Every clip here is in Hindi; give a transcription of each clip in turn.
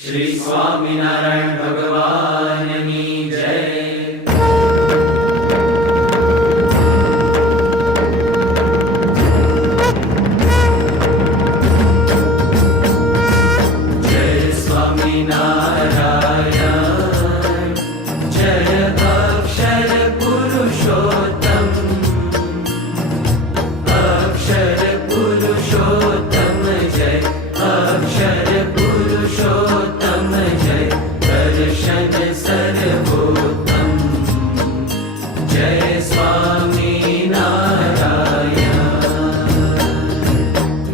श्री स्वामिनारायण भगवाननी जय। जय स्वामिनारायण, जय अक्षर पुरुषोत्तम, अक्षर पुरुषोत्तम जय, अक्षर पुरुषोत्तम जय, दर्शन सर्वोत्तम जय स्वामिनारायण।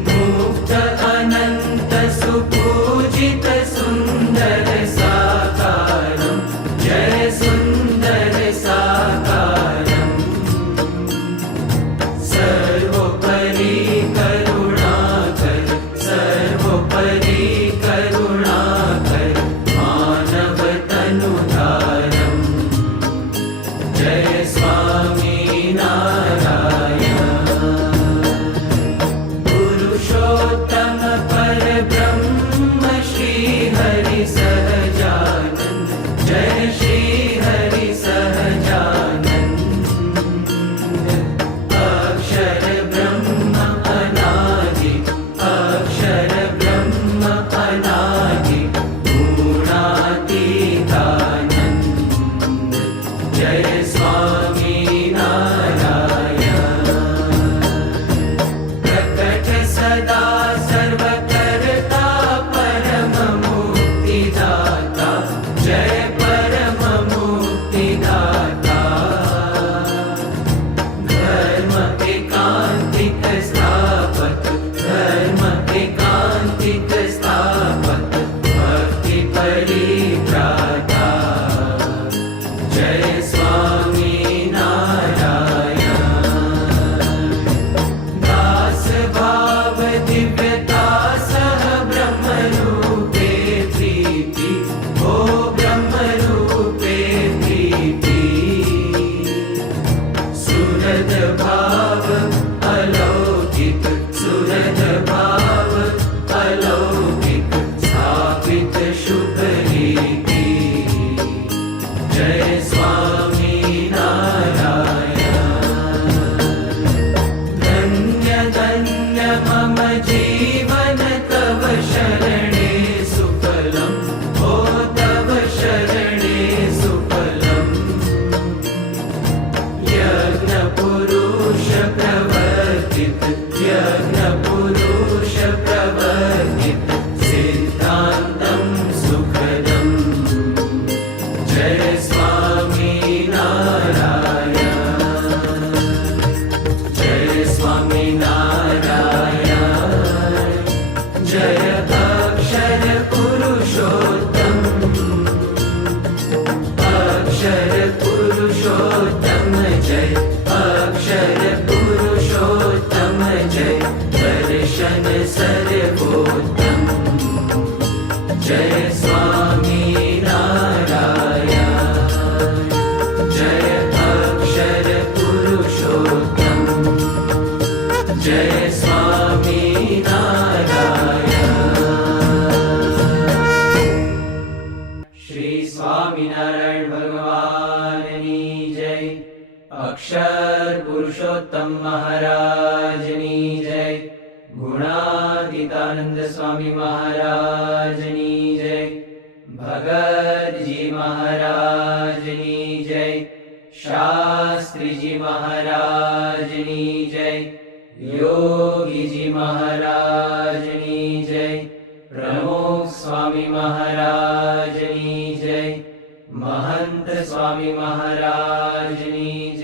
मुक्त अनंत सुपूजित सुंदर साकारं जय सुंदर साकारं, सर्वोपरि करुणाकर, सर्वोपरि करुणाकर, मानव तनुधारं जय स्वामिनारायण। पुरुषोत्तम परब्रह्म श्री हरि सहजानंद जय श्री हरि सहजानंद, अक्षर ब्रह्म अनादि, अक्षर ब्रह्म अनादि, गुणातीतानंद जय स्वामिनारायण। प्रकट सदा सर्वकर्ता परम मुक्तिदाता जय परम मुक्तिदाता, धर्म एकांतिक स्थापक, धर्म एकांतिक स्थापक, भक्ति परित्राता जय स्वामिनारायण। दास भाव दिव्यता सह ब्रह्म रूपे प्रीति, ओ ब्रह्म रूपे प्रीति, सुहृद भाव अलौकिक, सुहृद भाव अलौकिक, स्थापित शुभ रीति जय स्वामिनारायण। धन्य धन्य मम जीवन तव शरणे सुफलम्, ओ तव शरणे सुफलम्, यज्ञ पुरुष प्रवर्तित, यज्ञ पुरुष प्रवर्तित, सिद्धान्तं सुखदम् जय स्वामिनारायण। जय स्वामिनारायण, जय अक्षर पुरुषोत्तम, अक्षर पुरुषोत्तम जय, अक्षर पुरुषोत्तम जय, दर्शन सर्वोत्तम जय स्वामिनारायण। जय अक्षर पुरुषोत्तम, जय स्वामिनारायण। श्री स्वामिनारायण भगवाननी जय। अक्षर पुरुषोत्तम महाराजनी जय। गुणातीतानंद स्वामी महाराजनी जय। भगत जी महाराजनी जय। शास्त्री जी महाराजनी जय। योगी जी महाराजनी जय। प्रमुख स्वामी महाराजनी जय। महंत स्वामी महाराजनी जय।